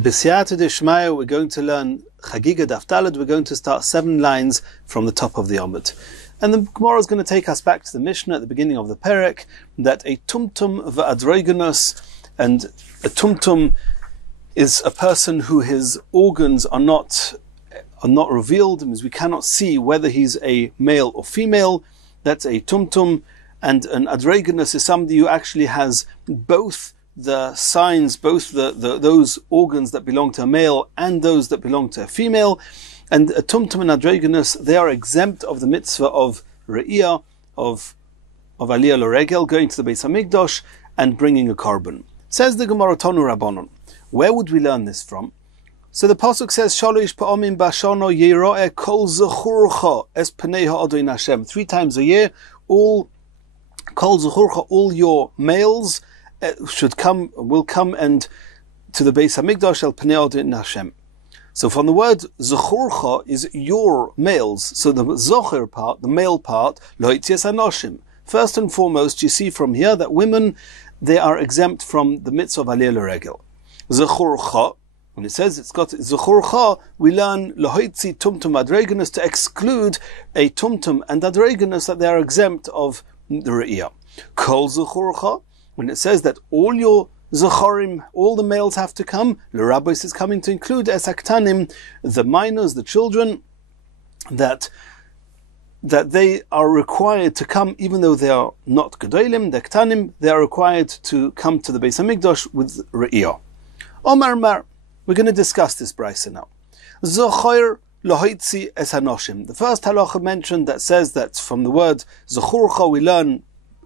B'siyata d'shmaya, we're going to learn Chagigah Daf Daled. We're going to start 7 lines from the top of the Omid. And the Gemara is going to take us back to the Mishnah at the beginning of the Perek, that a tumtum v'adroiganus, and a tumtum is a person who his organs are not revealed. It means we cannot see whether he's a male or female. That's a tumtum. And an adroiganus is somebody who actually has both the signs, both those organs that belong to a male and those that belong to a female. And a tumtum and adroiganus, they are exempt of the mitzvah of re'iyah, of aliyah l'regel, going to the Beis Hamikdash and bringing a korban. Says the Gemara Tonu Rabbanon. Where would we learn this from? So the pasuk says, Shalosh pa'amim b'shono yiro'eh kol zechurcha es pnei ha'adon Hashem. 3 times a year, all kol zechurcha, all your males will come and to the Beis Hamikdash el pnei ha'adon Hashem. So from the word zechurcha is your males. So the zocher part, the male part, lo hitzias hanoshim. First and foremost, you see from here that women, they are exempt from the mitzvah of aliyah l'regel. Zechurcha, when it says it's got zechurcha, we learn lohitzi tumtum adreganus, to exclude a tumtum and adreganus, that they are exempt of the re'iyah. Kol zechurcha, when it says that all your zechorim, all the males have to come, the Rabbi is coming to include esaktanim, the minors, the children, that they are required to come, even though they are not gedolim, the ktanim, they are required to come to the Beis Hamikdash with re'iyah. Omar Mar, we're going to discuss this brisa now. Zocher lohoitzi es hanoshim. The first halacha mentioned that says that from the word zechurcha we learn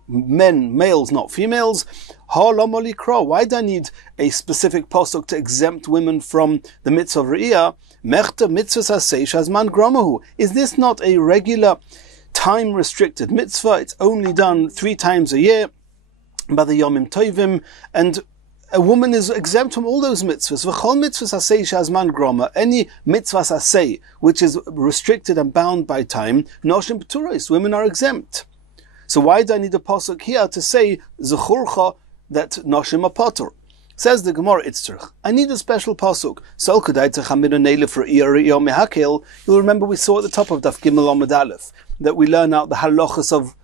men, males, not females. Why do I need a specific pasuk to exempt women from the mitzvah of re'iyah? Mechta mitzvah sasei shazman gromahu. Is this not a regular, time-restricted mitzvah? It's only done 3 times a year by the Yomim Tovim, and a woman is exempt from all those mitzvahs. V'chol mitzvah sasei shazman groma. Any mitzvah sasei which is restricted and bound by time, noshim p'turos, women are exempt. So why do I need a pasuk here to say zechurcha that noshim are potur? Says the Gemara Yitzchok, I need a special pasuk. Sol kedai techaminu neile for re'iyah mehakel. You'll remember we saw at the top of Daf Gimel Amud Aleph that we learn out the halachas of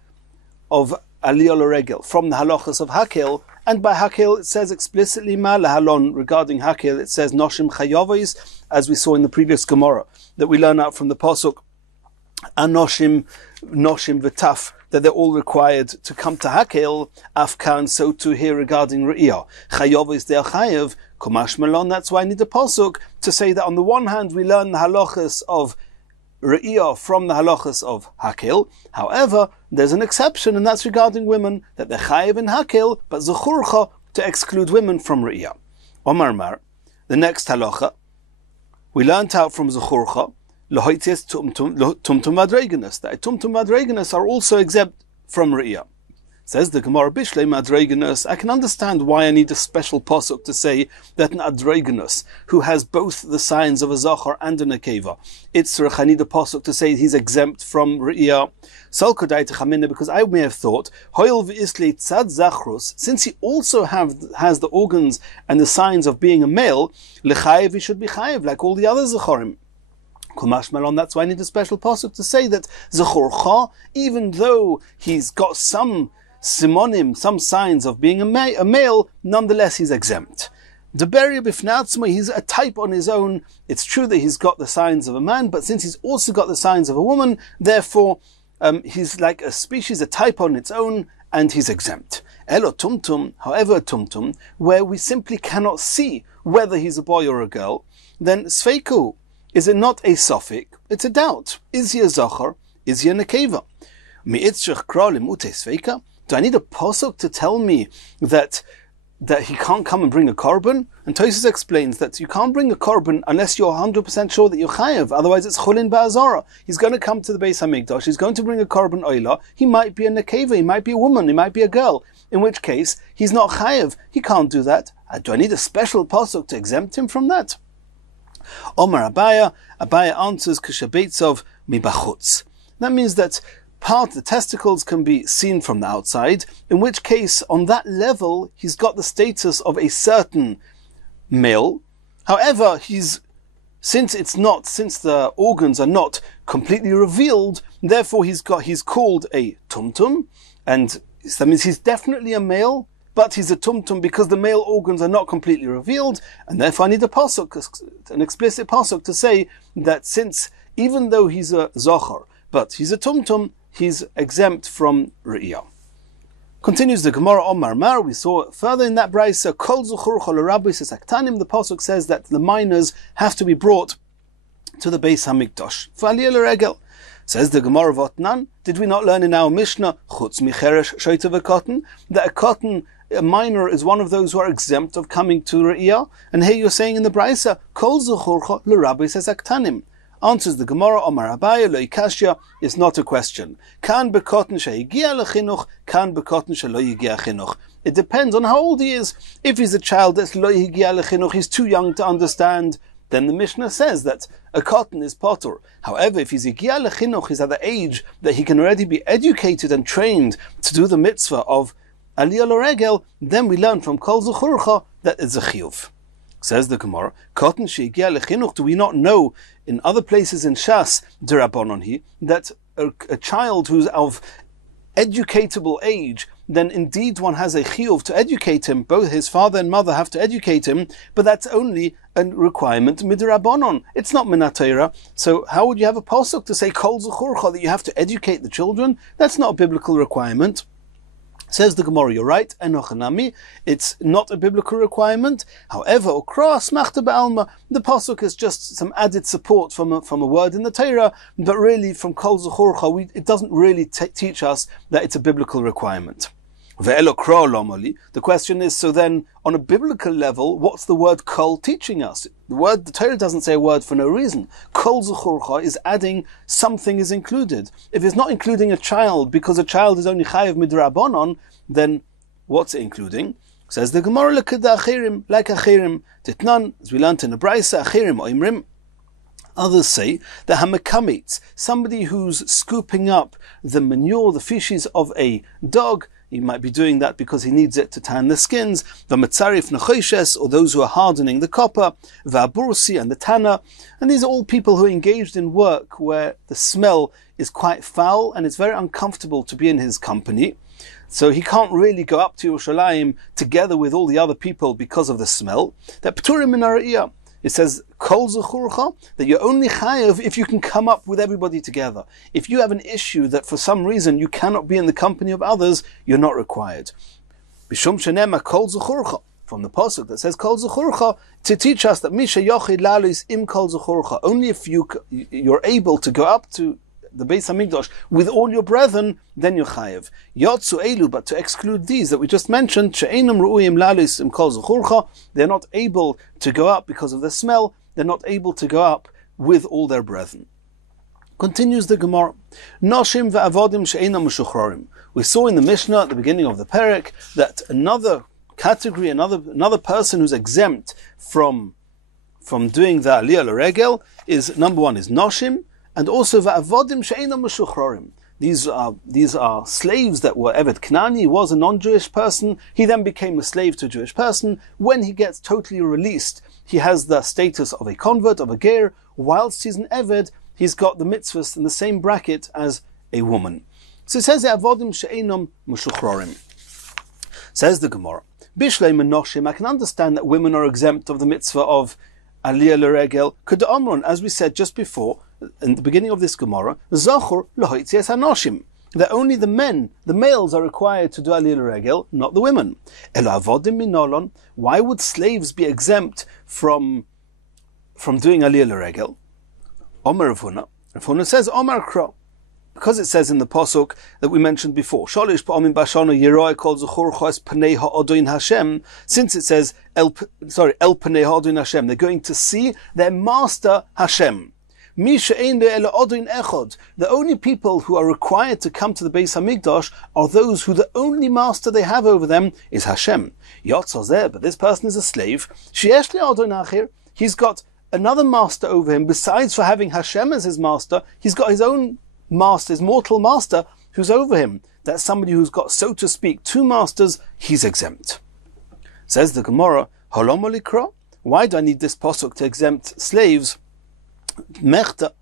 aliyah l'regel from the halachas of hakel, and by hakel it says explicitly ma lahalon. Regarding hakel it says noshim chayavos, as we saw in the previous Gemara that we learn out from the pasuk anoshim noshim v'taf, that they're all required to come to hakel. Afkan, so too here regarding re'iyah. Chayavos, they are chayav. Kumash malon, that's why I need a pasuk to say that on the one hand we learn the halachas of re'iyah from the halachas of hakel. However, there's an exception, and that's regarding women, that they're chayav in hakel, but zechurcha to exclude women from re'iyah. Omar Mar, the next halacha, we learned out from zechurcha, lohoitzias tumtum adreganus, that tumtum adreganus are also exempt from re'iyah. Says the Gemara Bishlei adreganus, I can understand why I need a special pasuk to say that an adreganus, who has both the signs of a zachar and a nekeva, Itzrach, I need a pasuk to say he's exempt from re'iyah. Sol kodai techamina, because I may have thought, hoil v'isli tzad zachrus, since he also has the organs and the signs of being a male, lechayev, he should be chayev like all the other zacharim. Kumash malon, that's why I need a special pasuk to say that zechurcha, even though he's got some simonim, some signs of being a male, nonetheless he's exempt. The beri b'fnatzma, he's a type on his own. It's true that he's got the signs of a man, but since he's also got the signs of a woman, therefore he's like a species, a type on its own, and he's exempt. Elo tumtum, however tumtum, where we simply cannot see whether he's a boy or a girl, then sveiku, is it not a suffix? It's a doubt. Is he a zachar? Is he a nekeva? Do I need a pasuk to tell me that he can't come and bring a korban? And Tosfos explains that you can't bring a korban unless you're 100% sure that you're chayav. Otherwise it's chulin ba'azara. He's going to come to the Beis Hamikdash. He's going to bring a korban oila. He might be a nekeva. He might be a woman. He might be a girl. In which case he's not chayav. He can't do that. Do I need a special pasuk to exempt him from that? Omar Abaya answers Kashabetzov mibachutz. That means that part of the testicles can be seen from the outside, in which case on that level he's got the status of a certain male, However, since the organs are not completely revealed, therefore he's called a tumtum, and that means he's definitely a male, but he's a tumtum because the male organs are not completely revealed, and therefore I need a pasuk, an explicit pasuk to say that since even though he's a zochar, but he's a tumtum, he's exempt from re'iyah. Continues the Gemara Omar Mar. We saw further in that brayso, Kol Zuchur Chol Rabbi Aktanim. The pasuk says that the minors have to be brought to the Beis Hamikdash for Aliyah L'Regel. Says the Gemara Votnan. Did we not learn in our Mishnah Chutz Micheresh Shoyta V'Kotten that a minor is one of those who are exempt of coming to Re'iyah? And here you're saying in the brayso, Kol Zuchur Chol Rabbi Aktanim. Answers the Gemara, Omar Abaye, Lo Ikashya, is not a question. Kan bekotten shehigia lechinuch, kan bekotten shelo yigia chinuch. It depends on how old he is. If he's a child that's lo yigia lechinuch, he's too young to understand, then the Mishnah says that a cotton is potter. However, if he's yigia lechinuch, he's at the age that he can already be educated and trained to do the mitzvah of Aliyah L'Regel, then we learn from Kol Zuchurcha that it's a chiyuv. Says the Gemara, Cotton shehigia lechinuch, do we not know in other places in Shas, D'Rabbanan, that a child who's of educatable age, then indeed one has a chiyuv to educate him. Both his father and mother have to educate him, but that's only a requirement midrabanon. It's not minatayra. So how would you have a pasuk to say kol zuchurcha, that you have to educate the children? That's not a biblical requirement. Says the Gemara, you're right, enochanami, it's not a biblical requirement. However, ukra smachta ba'alma, the pasuk is just some added support from a word in the Torah, but really from kol zuchurcha, it doesn't really teach us that it's a biblical requirement. The question is, so then, on a biblical level, what's the word kol teaching us? The Torah doesn't say a word for no reason. Kol zuchurcha is adding something is included. If it's not including a child, because a child is only chayav midrabanon, then what's it including? Says the Gemara, like achirim, titnan, as we learned in the brayso, achirim oimrim. Others say that hamakamit, somebody who's scooping up the manure, the feces of a dog, he might be doing that because he needs it to tan the skins. The metzarif nechoshes, or those who are hardening the copper, va'bursi, and the tanner. And these are all people who are engaged in work where the smell is quite foul and it's very uncomfortable to be in his company. So he can't really go up to Yerushalayim together with all the other people because of the smell. That p'turim min ha're'iyah. It says, Kol Zuchurcha, that you're only chayav if you can come up with everybody together. If you have an issue that for some reason you cannot be in the company of others, you're not required. Bishum shenema Kol Zuchurcha, from the pasuk that says Kol Zuchurcha, to teach us that Misha Yochid Lalis im Kol Zuchurcha, only if you're able to go up to the Beis Hamikdash with all your brethren, then you're chayev. Yotzu elu, but to exclude these that we just mentioned, she'enam ru'uyim lalis im kol zuchurcha, they're not able to go up because of the smell, they're not able to go up with all their brethren. Continues the Gemara, Noshim ve'avodim she'enam meshuchrorim. We saw in the Mishnah at the beginning of the Perek that another category, another person who's exempt from doing the Aliyah L'Regel is, number one is Noshim, and also va'avodim she'enam meshuchrorim. These are slaves that were Eved Knani. He was a non-Jewish person. He then became a slave to a Jewish person. When he gets totally released, he has the status of a convert, of a ger. Whilst he's an Eved, he's got the mitzvahs in the same bracket as a woman. So it says avodim she'enam meshuchrorim. Says the Gemara, Bishlei menoshim, I can understand that women are exempt of the mitzvah of Aliyah L'Regel. K'da Omron, as we said just before, in the beginning of this Gemara, Zachor lohoitzias hanoshim, that only the males are required to do Aliyah L'Regel, not the women. Elo avodim minolon, why would slaves be exempt from doing Aliyah L'Regel? Omar Rav Huna says, Omar Kro, because it says in the pasuk that we mentioned before, Sholish pa'amim bashana yeroi kol zuchur chos panei ha'odoin Hashem, since it says el panei ha'odoin Hashem, they're going to see their master Hashem. The only people who are required to come to the Beis Hamikdash are those who the only master they have over them is Hashem. But this person is a slave. He's got another master over him. Besides for having Hashem as his master, he's got his own master, his mortal master, who's over him. That's somebody who's got, so to speak, two masters. He's exempt. Says the Gemara, Holomolikra. Why do I need this pasuk to exempt slaves? Mechta.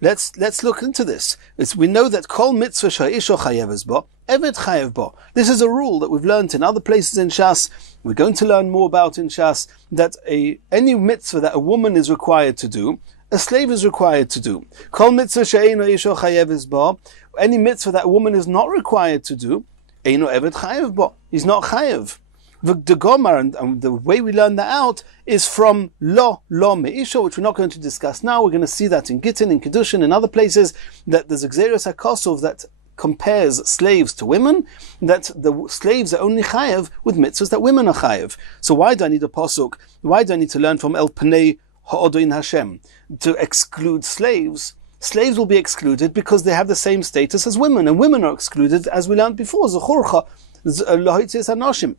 Let's look into this. We know that kol mitzvah sha'isha chayeves bo, eved chayev bo. This is a rule that we've learned in other places in Shas. We're going to learn more about in Shas, that any mitzvah that a woman is required to do, a slave is required to do. Kol mitzvah she'eino isha chayeves bo, any mitzvah that a woman is not required to do, eino eved chayev bo. He's not chayev. The Gomar, and the way we learn that out is from lo me'isha, which we're not going to discuss now. We're going to see that in Gittin, in Kedushin, in other places, that there's a Gzeirus HaKosov that compares slaves to women, that the slaves are only chayev with mitzvahs that women are chayev. So why do I need a pasuk? Why do I need to learn from El Pnei Ha'odoin Hashem to exclude slaves? Slaves will be excluded because they have the same status as women, and women are excluded, as we learned before. Zechorcha, Lohitzis Hanoshim.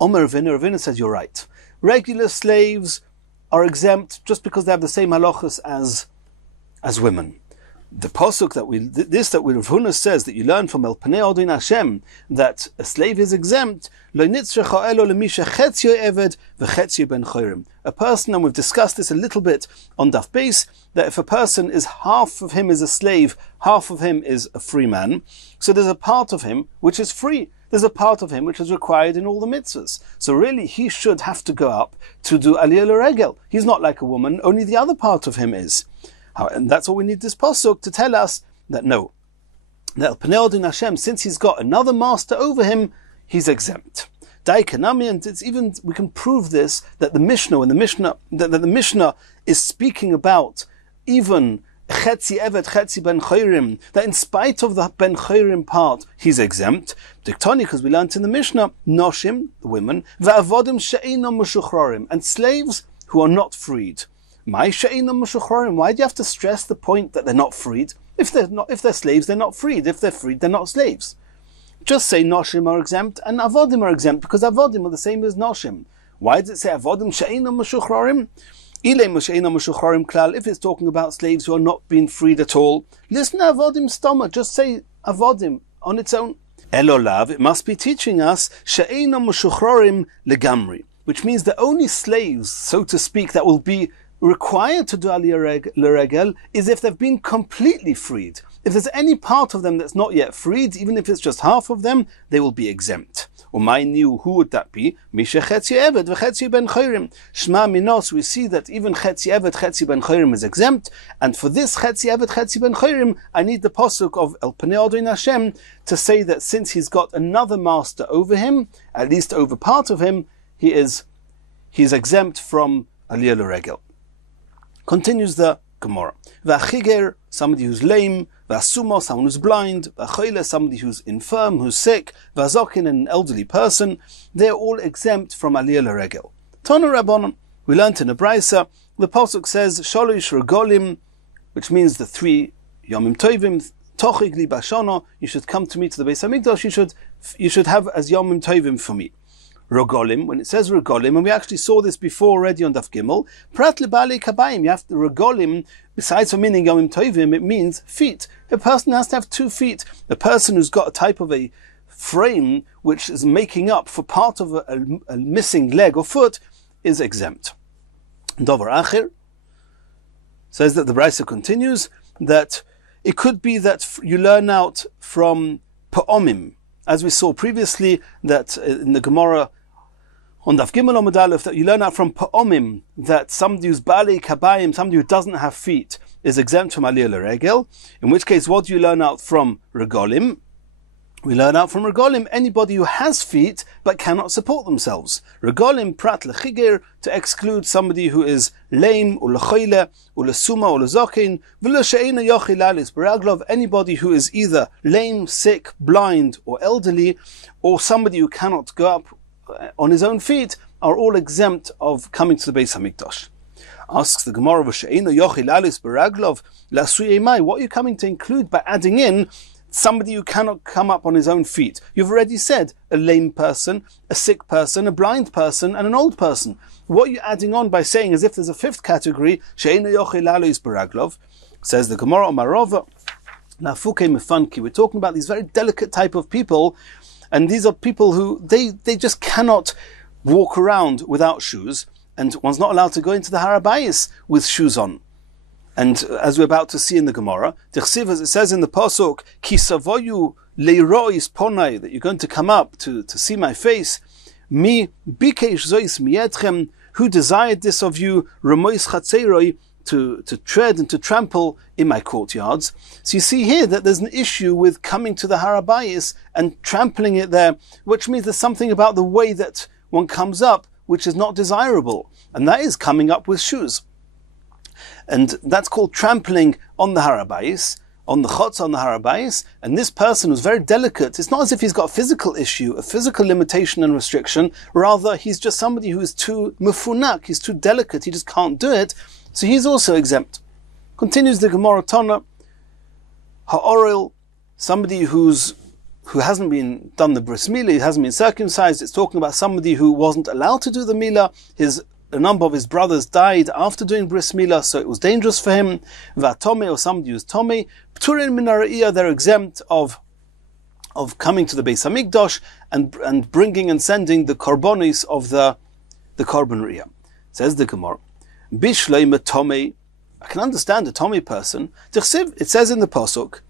Omer Ravina says, you're right. Regular slaves are exempt just because they have the same halachas as women. The pasuk that Rav Huna says that you learn from El Panei Odin Hashem that a slave is exempt. A person, and we've discussed this a little bit on Daf Beis, that if a person is half of him is a slave, half of him is a free man, so there's a part of him which is free. There's a part of him which is required in all the mitzvahs. So really, he should have to go up to do aliyah l'regel. He's not like a woman, only the other part of him is. And that's what we need this pasuk to tell us, that no. That Pnei Odin Hashem, since he's got another master over him, he's exempt. Daikanami, and it's even, we can prove this, that the Mishnah is speaking about even Chetzi Evet, Chetzi Ben Chayrim, that in spite of the Ben Chayrim part, he's exempt. Diktoni, because we learned in the Mishnah, Noshim, the women, Va'avodim She'inam Mushuchrorim, and slaves who are not freed. My She'inam Mushuchrorim, why do you have to stress the point that they're not freed? If they're slaves, they're not freed. If they're freed, they're not slaves. Just say Noshim are exempt and Avodim are exempt, because Avodim are the same as Noshim. Why does it say Avodim She'inam Mushuchrorim? If it's talking about slaves who are not being freed at all, listen to Avodim Stoma, just say Avodim on its own. Elolav, it must be teaching us She'einam Mushuchrorim Legamri, which means the only slaves, so to speak, that will be required to do aliyah l'regel is if they've been completely freed. If there's any part of them that's not yet freed, even if it's just half of them, they will be exempt. Who would that be? Misha Chetzi Evet v'Chetzi Ben Chayrim. Shma Minos, we see that even Chetzi Evet, Chetzi Ben Chayrim is exempt, and for this Chetzi Evet, Chetzi Ben Chayrim, I need the pasuk of El Panei Odin Hashem to say that since he's got another master over him, at least over part of him, he's exempt from aliyah l'regel. Continues the Gemara. V'achiger, somebody who's lame. V'asumo, someone who's blind. V'achoyle, somebody who's infirm, who's sick. V'azokin, an elderly person. They're all exempt from aliyah l'regel. Tonu Rabbanon, we learnt in a Braisa, the pasuk says, Sholosh regolim, which means the 3 Yomim Tovim, Tochig li bashono, you should come to me to the Beis HaMikdash, you should have as Yomim Tovim for me. Regolim, when it says regolim, and we actually saw this before already on Daf Gimel, prat lebali kabayim, you have to regolim, besides for meaning yomim tovim, it means feet. A person has to have 2 feet. A person who's got a type of a frame which is making up for part of a missing leg or foot is exempt. Dover Acher says that the Braisa continues that it could be that you learn out from pa'omim, as we saw previously, that in the Gemara on Daf Gimel Amud Aleph, that you learn out from Pa'omim that somebody who's Bali Kabayim, somebody who doesn't have feet, is exempt from Aliyah L'Regel. In which case, what do you learn out from Regolim? We learn out from Regolim anybody who has feet but cannot support themselves. Regolim Prat L'Chigir, to exclude somebody who is lame, or L'Choyle, or L'Suma, or L'Zokin, V'L'She'ina Yochil Alis B'Raglov, anybody who is either lame, sick, blind, or elderly, or somebody who cannot go up on his own feet, are all exempt of coming to the Beis HaMikdash. Asks the Gemara, V'She'ina Yochil Alis B'Raglov, L'Asui Emai, what are you coming to include by adding in somebody who cannot come up on his own feet? You've already said a lame person, a sick person, a blind person, and an old person. What are you adding on by saying, as if there's a 5th category, She'ena yochel alis b'raglov? Says the Gemara, Omarova, Nafuke mefanki. We're talking about these very delicate type of people, and these are people who, they just cannot walk around without shoes, and one's not allowed to go into the Harabayis with shoes on. And as we're about to see in the Gemara, as it says in the Pasuk, Ki savoyu leirois ponai, that you're going to come up to see my face. Mi bikesh zois mietchem, who desired this of you, remois chatzeiroi, to tread and to trample in my courtyards. So you see here that there's an issue with coming to the Harabayis and trampling it there, which means there's something about the way that one comes up which is not desirable, and that is coming up with shoes. And that's called trampling on the Harabayis, on the chotz on the Harabayis, and this person was very delicate. It's not as if he's got a physical issue, a physical limitation and restriction, rather he's just somebody who is too mufunak, he's too delicate, he just can't do it, so he's also exempt. Continues the Gemara Tana, ha'oril, somebody who hasn't been done the bris milah, he hasn't been circumcised. It's talking about somebody who wasn't allowed to do the milah. A number of his brothers died after doing bris milah, so it was dangerous for him. Va'tomei, or somebody who's tomei, pturin min hara'iyah, they're exempt of coming to the Beis Hamikdash and bringing and sending the korbanos of the korban riyah. Says the Gemara, bishlei metomei. I can understand a tomei person. It says in the pasuk,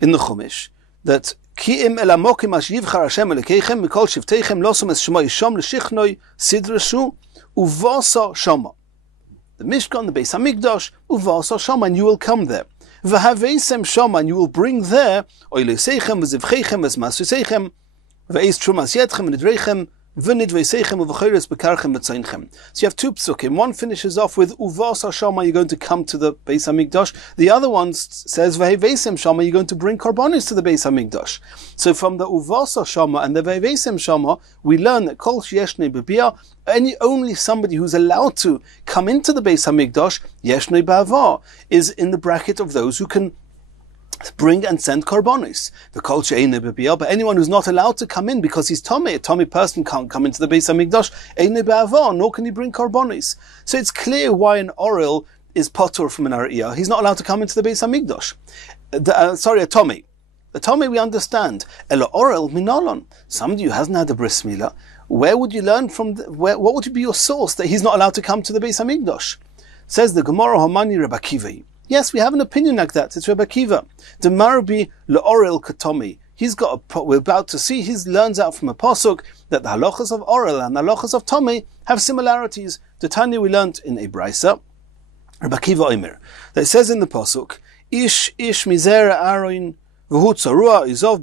in the Chumash, that Ki im elamokim ash yivchar Hashem elekeichem mikol shivteichem losum es shema yishom l'shichnoi sidreshu uvasa shama. The Mishkan, the Beis Hamikdash, uvasa shama, and you will come there. V'haveisem shama, and you will bring there oileseichem v'zivcheichem v'zmasuseichem v'eis trumas yetchem v'nidreichem v'nidveisechem v'choyres bekarchem v'tzeinchem. So you have two psukim. One finishes off with uvasa shama, you're going to come to the Beis Hamikdash. The other one says v'heveisem shama, you're going to bring korbanos to the Beis Hamikdash. So from the uvasa shama and the v'heveisem shama, we learn that kol sheyeshnei b'biyah, only somebody who's allowed to come into the Beis Hamikdash, yeshnei ba'avar, is in the bracket of those who can bring and send korbanos. The kol she'einei b'biyah, but anyone who's not allowed to come in because he's tomei, a tomei person can't come into the Beis Hamikdash, einei ba'avar, nor can he bring korbanos. So it's clear why an orel is potur from an ariyah. He's not allowed to come into the Beis Hamikdash. A tomei. The tomei we understand. Ela orel minolon. Somebody who hasn't had a bris milah, where would you learn from? What would be your source that he's not allowed to come to the Beis Hamikdash? Says the Gemara, Hamani Rabbi Kiva. Yes, we have an opinion like that. It's Rabbi Kiva. The Marbi le'orel katomi. We're about to see, he learns out from a pasuk that the halachas of orel and the halachas of tomi have similarities. The Tanya we learnt in a brisa, Rabbi Kiva Omer, that it says in the pasuk, Ish mizera aroin v'hu tzarua izov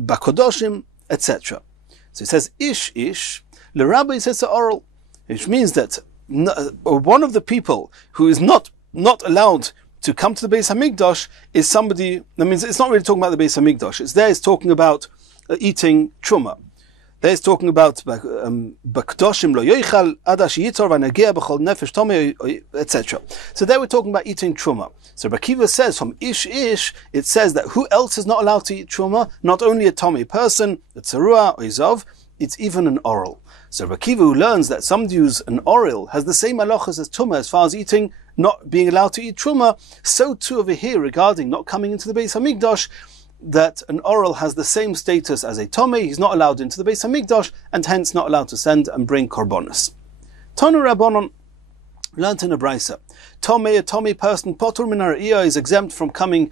bakodoshim, etc. So it says ish. The Rabbi says to orel, which means that one of the people who is not allowed to come to the Beis Hamikdash is somebody. That means it's not really talking about the Beis Hamikdash. It's talking about eating truma. There it's talking about bakdoshim lo yoichal adash yitor v'nagea b'chol nefesh tomei, etc. So there we're talking about eating truma. So Rabbi Kiva says from ish, it says that who else is not allowed to eat truma? Not only a tomei person, a tzarua or izov, it's even an oral. So Rabbi Kiva, who learns that somebody who's an oral has the same halachas as truma as far as eating, not being allowed to eat truma, so too over here regarding not coming into the Beis Hamikdash, that an oral has the same status as a tomei. He's not allowed into the Beis Hamikdash and hence not allowed to send and bring korbanos. Tanu Rabbanon learnt in a brisa, a tomei person, potur min hara'iyah, is exempt from coming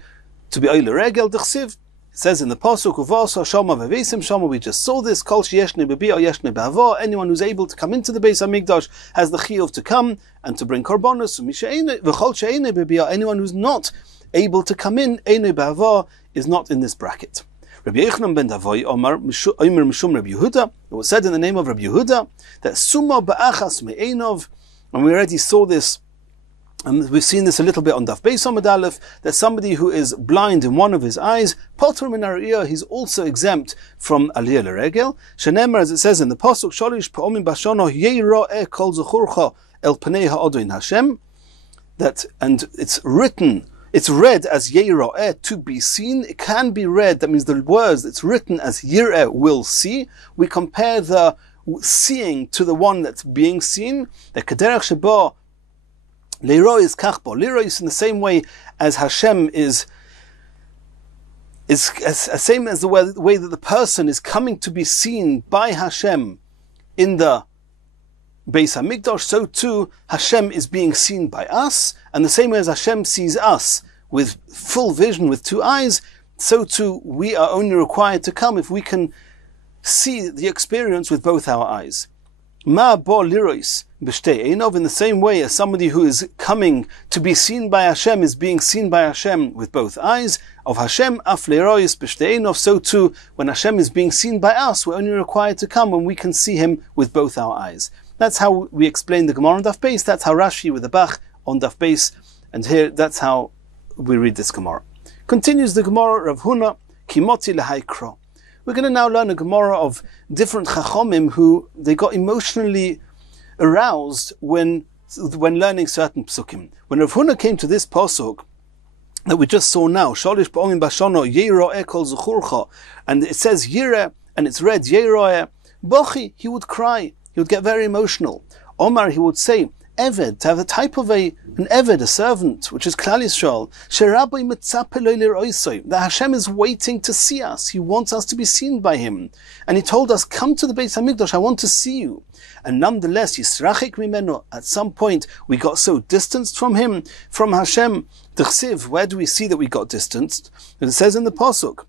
to be oile regel d'chsiv. It says in the pasuk, uvasa shama v'veisim shama, we just saw this, kol sheyeshnei b'biyah yeshnei b'avar, anyone who's able to come into the Beis Hamikdash has the chiyuv to come and to bring korbanos, v'chol she'einei b'biyah, anyone who's not able to come in, einei b'avar, is not in this bracket. Rabbi Yochanan ben Davoi Omer Mishum Rabbi Yehuda, it was said in the name of Rabbi Yehuda, that suma ba'achas me'einov, and we already saw this, and we've seen this a little bit on Daf Beis Amud Aleph, that somebody who is blind in one of his eyes, potur min hara'iyah, he's also exempt from aliyah l'regel. Shenemar, as it says in the pasuk, sholish pa'omim bashono yeira'eh kol zechurcha el panei ha'odoin Hashem, that, and it's read as yeira'eh, to be seen. It can be read, that means the words, it's written as yir'eh, will see. We compare the seeing to the one that's being seen. The kaderach sheba Leiro is kachbo. Leiro is in the same way as Hashem is same as the way that the person is coming to be seen by Hashem in the Beis Hamikdash, so too Hashem is being seen by us, and the same way as Hashem sees us with full vision, with two eyes, so too we are only required to come if we can see the experience with both our eyes. Ma bo lirois b'shtei einov, in the same way as somebody who is coming to be seen by Hashem is being seen by Hashem with both eyes, of Hashem af lirois b'shtei einov, so too when Hashem is being seen by us, we're only required to come when we can see Him with both our eyes. That's how we explain the Gemara on Daf Beis. That's how Rashi with the Bach on Daf Beis, and here that's how we read this Gemara. Continues the Gemara, Rav Huna Kimoti lehaikro. We're going to now learn a Gemara of different Chachomim who they got emotionally aroused when learning certain psukim. When Rav Huna came to this pasuk that we just saw now, Shalish ba'omim bashono Yeroe kol zuchurcha, and it says Yireh, and it's read Yeroe, Bochi, he would cry. He would get very emotional. Omar, he would say, Eved, to have a type of an Eved, a servant, which is Klal Yisrael, Sherabai mitzape lo liroisoi, that Hashem is waiting to see us. He wants us to be seen by Him. And He told us, come to the Beis HaMikdash, I want to see you. And nonetheless, Yisrachik mimeno, at some point, we got so distanced from Him, from Hashem. T'chsiv, where do we see that we got distanced? And it says in the Pasuk,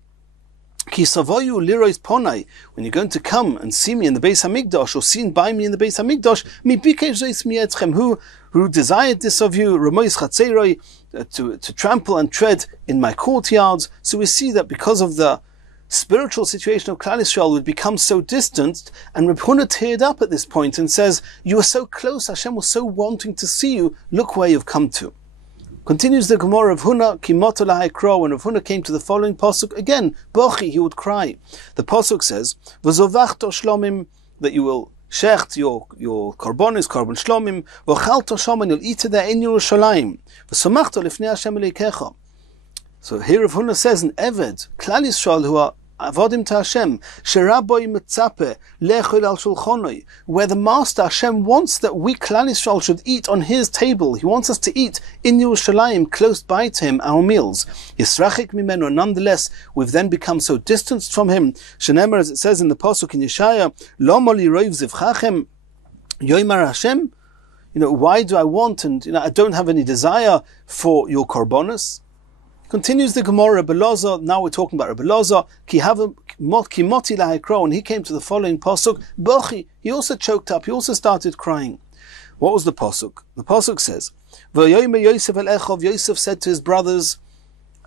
Ki savoyu lirois ponai, when you're going to come and see me in the Beis Hamikdash, or seen by me in the Beis Hamikdash, mi bikesh zois mietchem, who desired this of you, remois chatzeiroi, to trample and tread in my courtyards. So we see that because of the spiritual situation of Klal Yisrael, would become so distant, and Reb Huna teared up at this point and says, you are so close, Hashem was so wanting to see you, look where you've come to. Continues the Gemara of Huna, Kimoto lahaikro, when Rav Huna came to the following pasuk, again, Bochi, he would cry. The pasuk says, V'zovachto shlomim, that you will shecht your korbanos, korban shlomim, v'chalto shomim, you'll eat it there in Yerushalayim, v'somachto lifnei Hashem eleikecha. So here Rav Huna says, an Eved, Klal Yisrael, who are avodim to Hashem, sheraboy mitzape lechol al shulchonoi, where the Master Hashem wants that we Klal Yisrael should eat on His table. He wants us to eat in Yerushalayim, close by to Him, our meals. Yisrachik mimeno, nonetheless, we've then become so distanced from Him. Shenemar, as it says in the pasuk in Yeshaya, lo moli roiv zivchachem yoimar Hashem. Why do I want I don't have any desire for your korbanos? Continues the Gemara, Rabbi Loza, now we're talking about Rabbi Loza, ki moti lahaikro, and he came to the following pasuk, Bochi, he also choked up, he also started crying. What was the pasuk? The pasuk says, V'yoyme Yosef el echov, Yosef said to his brothers,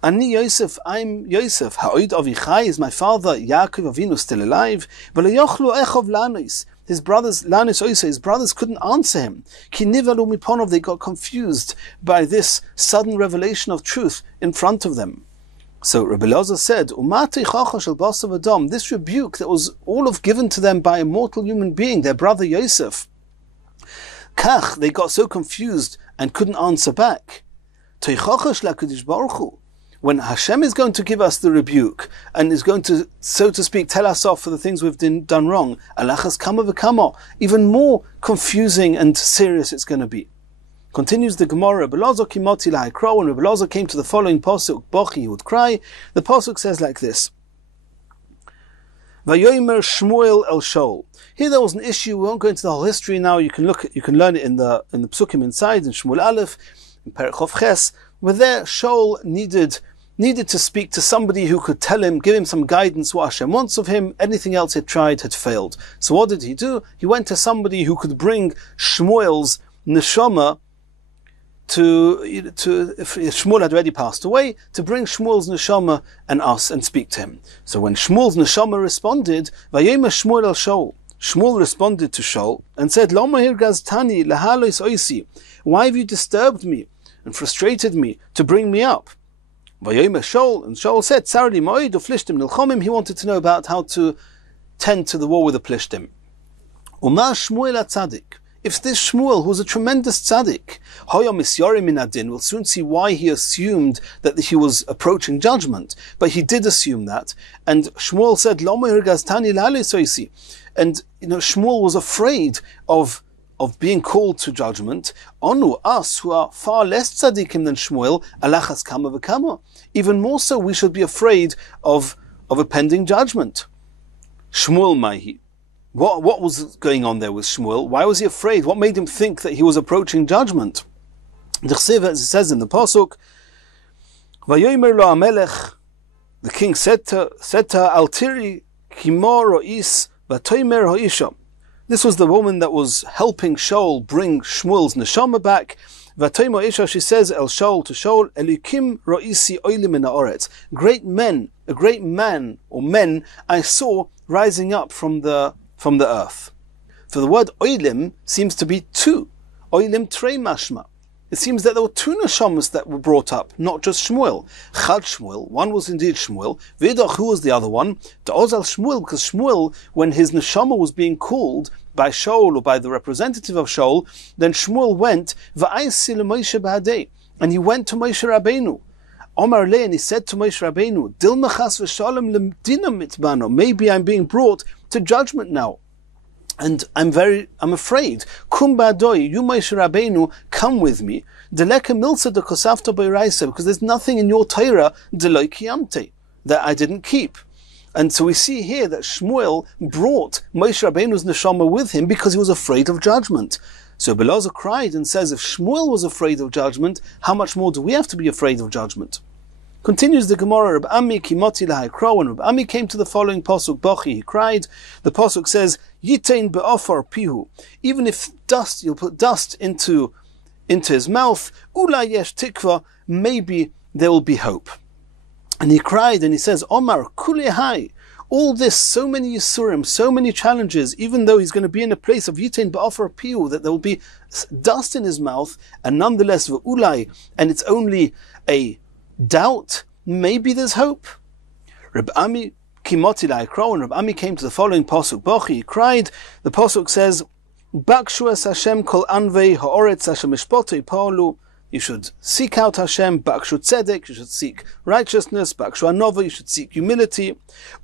Ani Yosef, I'm Yosef, ha'oid avichai, is my father, Yaakov Avinu still alive? V'lo echov lanos, his brothers, his brothers couldn't answer him. Ki nivalu miponov, they got confused by this sudden revelation of truth in front of them. So Rabbi Loza said, Umati chacha shel basav adam, this rebuke that was all of given to them by a mortal human being, their brother Yosef. Kach, they got so confused and couldn't answer back. Teichacha shel HaKadosh Baruch Hu, when Hashem is going to give us the rebuke and is going to, so to speak, tell us off for the things we've done wrong, alachas kama v'kama, even more confusing and serious it's going to be. Continues the Gemara, Rabbi Loza kimoti lahaikro, when Rabbi Loza came to the following pasuk, Bochi, he would cry. The pasuk says like this, Vayomer Shmuel el Shaul. Here there was an issue, we won't go into the whole history now, you can learn it in the psukim inside, in Shmuel Aleph, in Perek Chof Ches, where there Shaul needed to speak to somebody who could tell him, give him some guidance what Hashem wants of him. Anything else he'd tried had failed. So what did he do? He went to somebody who could bring Shmuel's neshama if Shmuel had already passed away, to bring Shmuel's neshama and speak to him. So when Shmuel's neshama responded, Vayomer Shmuel el Shaul, Shmuel responded to Shaul and said, Lama hirgaztani lahalois oisi, why have you disturbed me and frustrated me to bring me up? Vayomer Shaul, and Shaul said, Sarali moed uflishtim nilchomim, he wanted to know about how to tend to the war with the plishtim. Umar Shmuel atzadik, if this Shmuel, who's a tremendous tzaddik, hoya misyorim min adin, we'll soon see why he assumed that he was approaching judgment, but he did assume that, and Shmuel said, Lama hirgaztani lahalois oisi, and Shmuel was afraid of being called to judgment. Onu, us who are far less tzaddikim than Shmuel, alachas kama v'kama. Even more so, we should be afraid of a pending judgment. Shmuel Maihi. What was going on there with Shmuel? Why was he afraid? What made him think that he was approaching judgment? As it says in the Pasuk, Vayomer lo HaMelech, the king said to Al Tiri Kimor Ro'is Vatoimer Ha'isha. This was the woman that was helping Shaul bring Shmuel's neshama back. Vatoimer Ha'isha, she says, El Shaul to Shaul, Elikim Ro'isi Oilim min ha'oretz. Great men, a great man or men I saw rising up from the earth. So the word Oilim seems to be two. Oilim trei mashma. It seems that there were two neshamas that were brought up, not just Shmuel. Chad Shmuel, one was indeed Shmuel. V'idach, who was the other one? Ta'ozal Shmuel, because Shmuel, when his neshama was being called by Shaul or by the representative of Shaul, then Shmuel went, V'aysi leMoshe b'hadei, and he went to Moshe Rabbeinu. Omar le, and he said to Moshe Rabbeinu, Dil mechas v'shalom lemdina mitbano. Maybe I'm being brought to judgment now. And I'm afraid. Kum ba'adoi, you Moshe Rabbeinu, come with me. Deleka milsa de kosafta b'iraisa, because there's nothing in your Torah deloi kiyamte that I didn't keep. And so we see here that Shmuel brought Moshe Rabbeinu's neshama with him because he was afraid of judgment. So Belazar cried and says, if Shmuel was afraid of judgment, how much more do we have to be afraid of judgment? Continues the Gemara, Rabbi Ami kimoti lahayikro, when Rabbi Ami came to the following pasuk, Bachi, he cried. The pasuk says, Yitain be'ofar pihu. Even if dust, you'll put dust into his mouth, Ula yesh tikva, maybe there will be hope. And he cried and he says, Omar kulehai. All this, so many yisurim, so many challenges, even though he's going to be in a place of Yitain be'ofar pihu, that there will be dust in his mouth, and nonetheless ve'ulai, and it's only a doubt, maybe there's hope. Rabbi Ami kimoti la'ikro, and Rabbi Ami came to the following pasuk, Bachi, he cried. The pasuk says, Bakshu es Hashem kol anvei ha'oretz asher mishpato yipalu. You should seek out Hashem, Bakshu tzedek, you should seek righteousness, Bakshu anova, you should seek humility.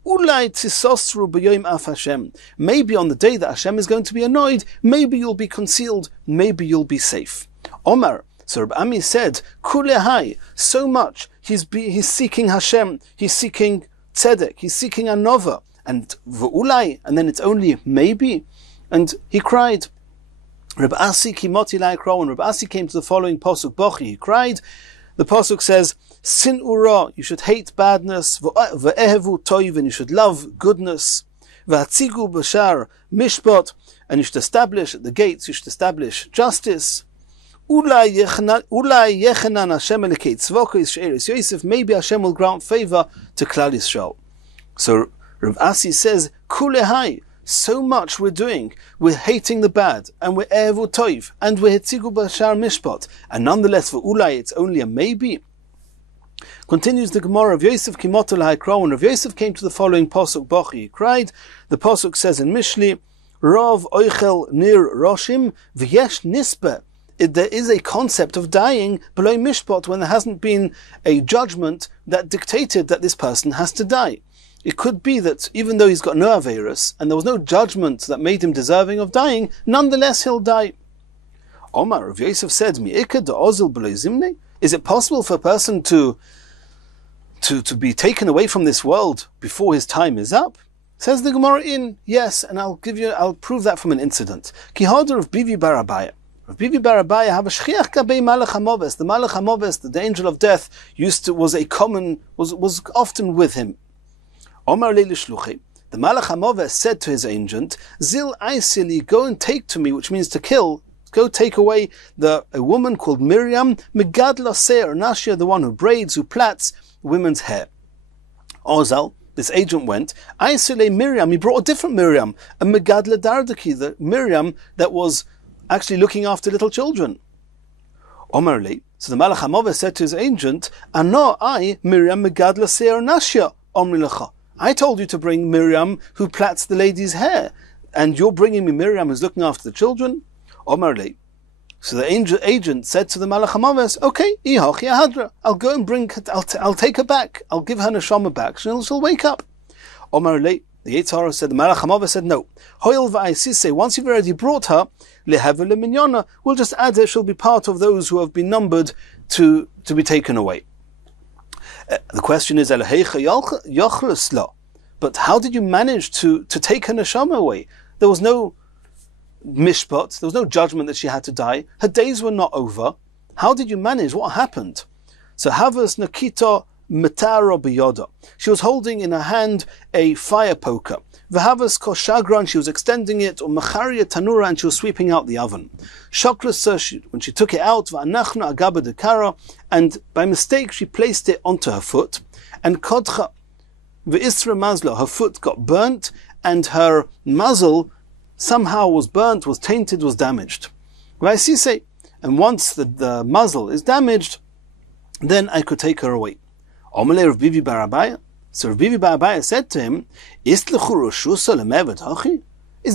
Ulai tisosru b'yoim af Hashem. Maybe on the day that Hashem is going to be annoyed, maybe you'll be concealed, maybe you'll be safe. Omar, so Rabbi Ami said, Kulehai, so much, he's seeking Hashem, he's seeking tzedek, he's seeking anova, and v'ulai, and then it's only maybe, and he cried. Rabbi Asi kimoti la'ikro, when Rabbi Asi came to the following pasuk, Bachi, he cried. The pasuk says, Sin ura, you should hate badness, v'ehevu toiv, and you should love goodness, v'hatzigu b'shar mishpat, and you should establish at the gates, you should establish justice. Ulai yechanan Hashem elekei tzvoko Yisraelis Yosef. Maybe Hashem will grant favor to Klal Yisrael. So Rav Asi says, Kulehai, so much we're doing. We're hating the bad, and we're evu toiv, and we're hitzigu b'shar mishpat, and nonetheless for Ulai it's only a maybe. Continues the Gemara of Yosef kimoto lahayikro, when Rav Yosef came to the following pasuk, Bachi, he cried. The pasuk says in Mishli, Rav oichel nir roshim v'yesh nisbeh. There is a concept of dying below mishpat when there hasn't been a judgment that dictated that this person has to die. It could be that even though he's got no averus and there was no judgment that made him deserving of dying, nonetheless he'll die. Omar, Rav Yosef said, Mi'ikad ozil below zimne? Is it possible for a person to be taken away from this world before his time is up? Says the Gemara yes, and I'll prove that from an incident. Kihadar of Bivi Barabaya. Rabbi Barabaya have a shchiach kabei malach hamoves. The malach hamoves, the angel of death, was often with him. Omar le lishluchi. The malach hamoves said to his agent, Zil aisili, go and take to me, which means to kill. Go take away a woman called Miriam, megadla seir nashia, the one who braids, who plats women's hair. Ozal, this agent went. Aisile Miriam, he brought a different Miriam, a megadla dardaki, the Miriam that was actually looking after little children. Omerli, so the Malach HaMoveh said to his agent, Ano I Miriam megadla seir nashia omri lecha. I told you to bring Miriam who plats the lady's hair, and you're bringing me Miriam who's looking after the children? Omerli. So the agent said to the Malach HaMoveh, okay, ihochi ahadra, I'll go and I'll take her back, I'll give her neshama back, she'll wake up. Omerli, the Yitzchok said, the Malach HaMoveh said, no. Hoil va'aisise, once you've already brought her, lehevel minyana, we'll just add her, she'll be part of those who have been numbered to be taken away. The question is, but how did you manage to take her neshama away? There was no mishpat, there was no judgment that she had to die. Her days were not over. How did you manage? What happened? So Havas Nakita Metara Biyoda. She was holding in her hand a fire poker. V'Havas Koshagran, she was extending it, or Macharia Tanura, and she was sweeping out the oven. Shoklas, when she took it out, V'Anachna Agaba Dekara, and by mistake she placed it onto her foot, and Kodcha V'Isra Mazla, her foot got burnt, and her muzzle somehow was burnt, was tainted, was damaged. V'Aisise, and once the muzzle is damaged, then I could take her away. Omele Rav Bibi bar Abaya. So Rav Bibi bar Abaya said to him, is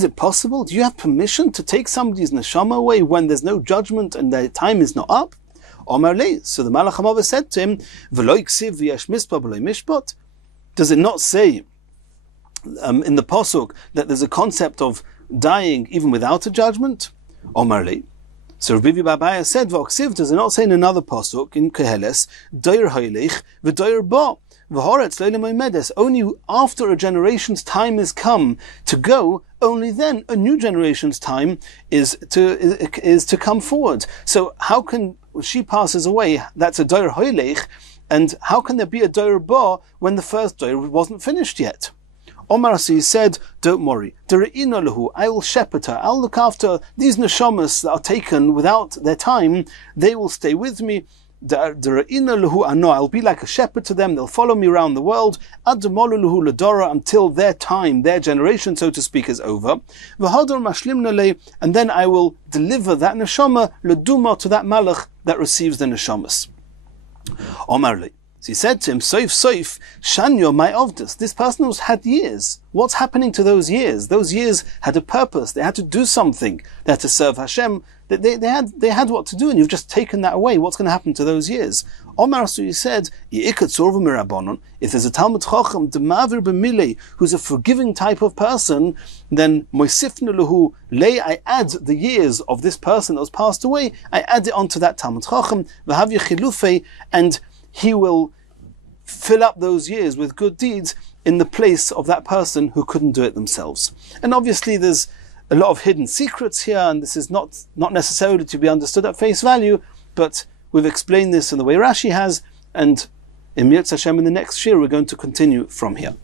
it possible? Do you have permission to take somebody's neshama away when there's no judgment and their time is not up? Omerle. So the Malach HaMavah said to him, does it not say in the Pasuk that there's a concept of dying even without a judgment? Omerle. So Rabbi bar Abaya said, "V'oksiv, does it not say in another pasuk in Keheles, Doir Hoylech v'Doir Ba v'Horetz Loile Moimedes? Only after a generation's time has come to go, only then a new generation's time is to come forward. So how can she passes away? That's a Doir Hoylech, and how can there be a Doir Ba when the first Doir wasn't finished yet?" Omar, so he said, don't worry, I will shepherd her, I'll look after these neshamas that are taken without their time, they will stay with me, I'll be like a shepherd to them, they'll follow me around the world, until their time, their generation, so to speak, is over, and then I will deliver that neshama, leduma, to that malach that receives the neshamas. Omar, so he said to him, Soif, Shanyo, my ovdus. This person had years. What's happening to those years? Those years had a purpose. They had to do something. They had to serve Hashem. They had what to do, and you've just taken that away. What's going to happen to those years? Omar, so he said, if there's a Talmud Chacham, Demavir b'milei, who's a forgiving type of person, then Moisifnu lahu lei, I add the years of this person that was passed away, I add it onto that Talmud Chacham, v'havya chilufei, and he will fill up those years with good deeds in the place of that person who couldn't do it themselves. And obviously there's a lot of hidden secrets here, and this is not necessarily to be understood at face value, but we've explained this in the way Rashi has, and in Yitzchok in the next shiur we're going to continue from here.